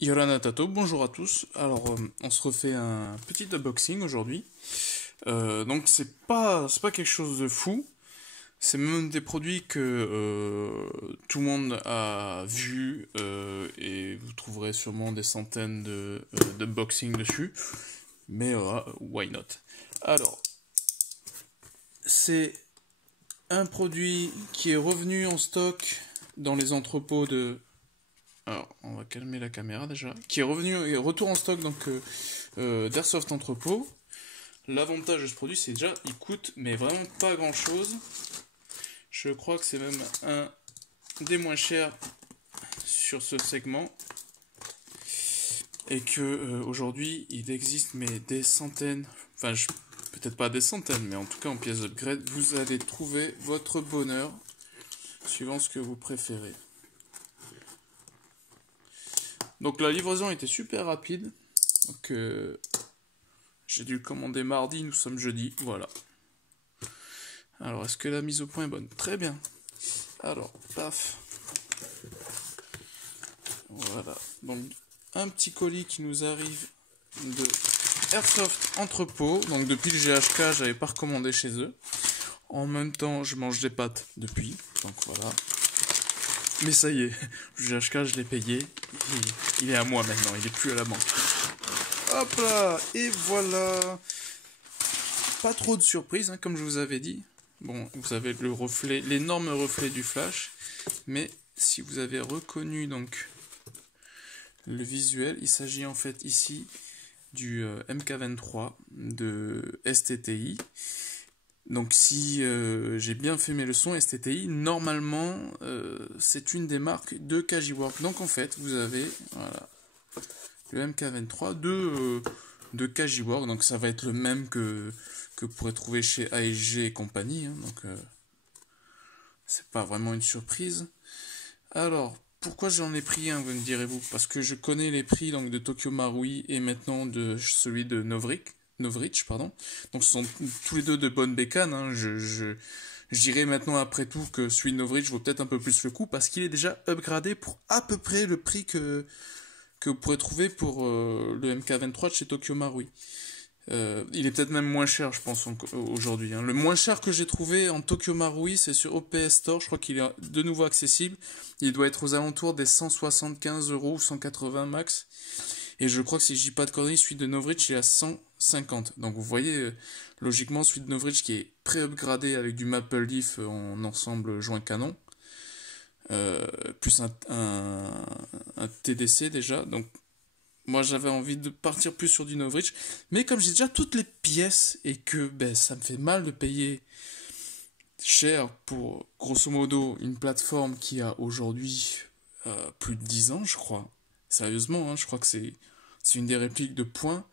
Yorana Tato, bonjour à tous. Alors, on se refait un petit unboxing aujourd'hui. Donc, c'est pas quelque chose de fou. C'est même des produits que tout le monde a vu et vous trouverez sûrement des centaines d'unboxings dessus. Mais why not? Alors, c'est un produit qui est revenu en stock dans les entrepôts de. Alors, on va calmer la caméra déjà. Qui est retour en stock donc d'Airsoft Entrepôt. L'avantage de ce produit, c'est déjà, il coûte mais vraiment pas grand chose. Je crois que c'est même un des moins chers sur ce segment. Et que aujourd'hui, il existe mais des centaines, enfin peut-être pas des centaines, mais en tout cas en pièces d'upgrade, vous allez trouver votre bonheur suivant ce que vous préférez. Donc la livraison était super rapide. Donc j'ai dû le commander mardi, nous sommes jeudi, voilà. Alors est-ce que la mise au point est bonne? Très bien. Alors, paf. Voilà. Donc un petit colis qui nous arrive de Airsoft Entrepôt. Donc depuis le GHK, j'avais pas recommandé chez eux. En même temps, je mange des pâtes depuis. Donc voilà. Mais ça y est, le GHK, je l'ai payé. Il est à moi maintenant, il est plus à la banque. Hop là, et voilà. Pas trop de surprises, hein, comme je vous avais dit. Bon, vous avez le reflet, l'énorme reflet du flash. Mais si vous avez reconnu donc le visuel, il s'agit en fait ici du MK23 de STTI. Donc si j'ai bien fait mes leçons, STTI, normalement, c'est une des marques de Kajiwork. Donc en fait, vous avez voilà, le MK23 de Kajiwork. Donc ça va être le même que vous pourrez trouver chez AEG et compagnie. Hein, donc c'est pas vraiment une surprise. Alors, pourquoi j'en ai pris un, vous me direz-vous? Parce que je connais les prix donc, de Tokyo Marui et maintenant de celui de Novritsch, pardon. Donc ce sont tous les deux de bonnes bécanes. Hein. Je dirais maintenant après tout que celui de Novritsch vaut peut-être un peu plus le coup parce qu'il est déjà upgradé pour à peu près le prix que vous pourrez trouver pour le MK23 de chez Tokyo Marui. Il est peut-être même moins cher, je pense, aujourd'hui. Hein. Le moins cher que j'ai trouvé en Tokyo Marui, c'est sur OPS Store. Je crois qu'il est de nouveau accessible. Il doit être aux alentours des 175 € ou 180 max. Et je crois que si je dis pas de conneries, celui de Novritsch est à 150. Donc vous voyez, logiquement, celui de Novritsch qui est pré-upgradé avec du Maple Leaf en ensemble joint canon. Plus un TDC déjà. Donc moi j'avais envie de partir plus sur du Novritsch, mais comme j'ai déjà toutes les pièces et que ça me fait mal de payer cher pour grosso modo une plateforme qui a aujourd'hui plus de 10 ans je crois. Sérieusement, hein, je crois que c'est une des répliques de points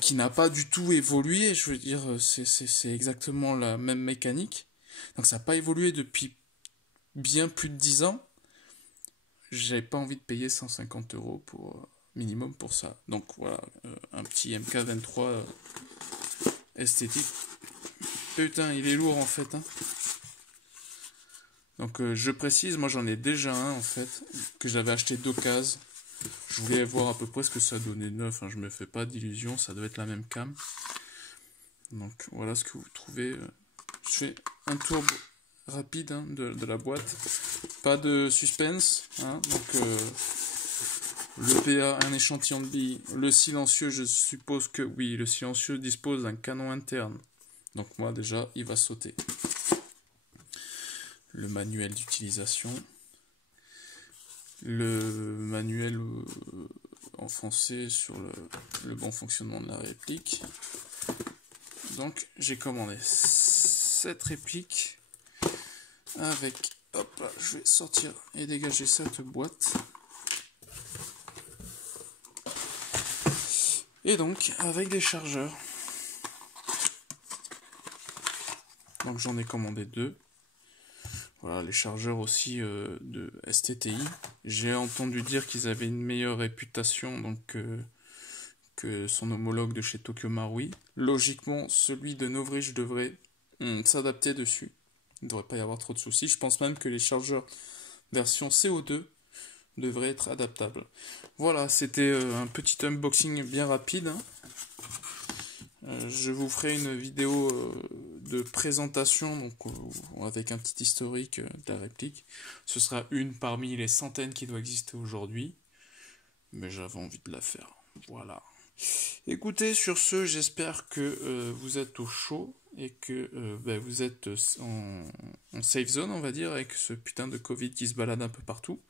qui n'a pas du tout évolué. Je veux dire, c'est exactement la même mécanique. Donc ça n'a pas évolué depuis bien plus de 10 ans. J'avais pas envie de payer 150 € pour minimum pour ça. Donc voilà, un petit MK23 esthétique. Putain, il est lourd en fait. Hein. Donc je précise, moi j'en ai déjà un en fait, que j'avais acheté d'occasion. Je voulais voir à peu près ce que ça donnait neuf. Hein. Je me fais pas d'illusions, ça doit être la même cam. Donc voilà ce que vous trouvez. Je fais un tour rapide hein, de la boîte. Pas de suspense. Hein, donc le PA, un échantillon de billes. Le silencieux, je suppose que oui, le silencieux dispose d'un canon interne. Donc moi déjà, il va sauter. Le manuel d'utilisation. Le manuel en français sur le bon fonctionnement de la réplique. Donc j'ai commandé cette réplique avec, hop là, je vais sortir et dégager cette boîte. Et donc avec des chargeurs. Donc j'en ai commandé deux. Voilà, les chargeurs aussi de STTI. J'ai entendu dire qu'ils avaient une meilleure réputation donc que son homologue de chez Tokyo Marui. Logiquement, celui de Novritsch devrait s'adapter dessus. Il ne devrait pas y avoir trop de soucis. Je pense même que les chargeurs version CO2 devrait être adaptable. Voilà, c'était un petit unboxing bien rapide, hein. Je vous ferai une vidéo de présentation donc, avec un petit historique de la réplique. Ce sera une parmi les centaines qui doivent exister aujourd'hui. Mais j'avais envie de la faire. Voilà. Écoutez, sur ce, j'espère que vous êtes au chaud et que vous êtes en safe zone, on va dire, avec ce putain de Covid qui se balade un peu partout.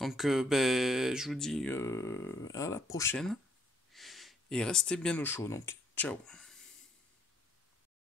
Donc, je vous dis à la prochaine et restez bien au chaud. Donc, ciao.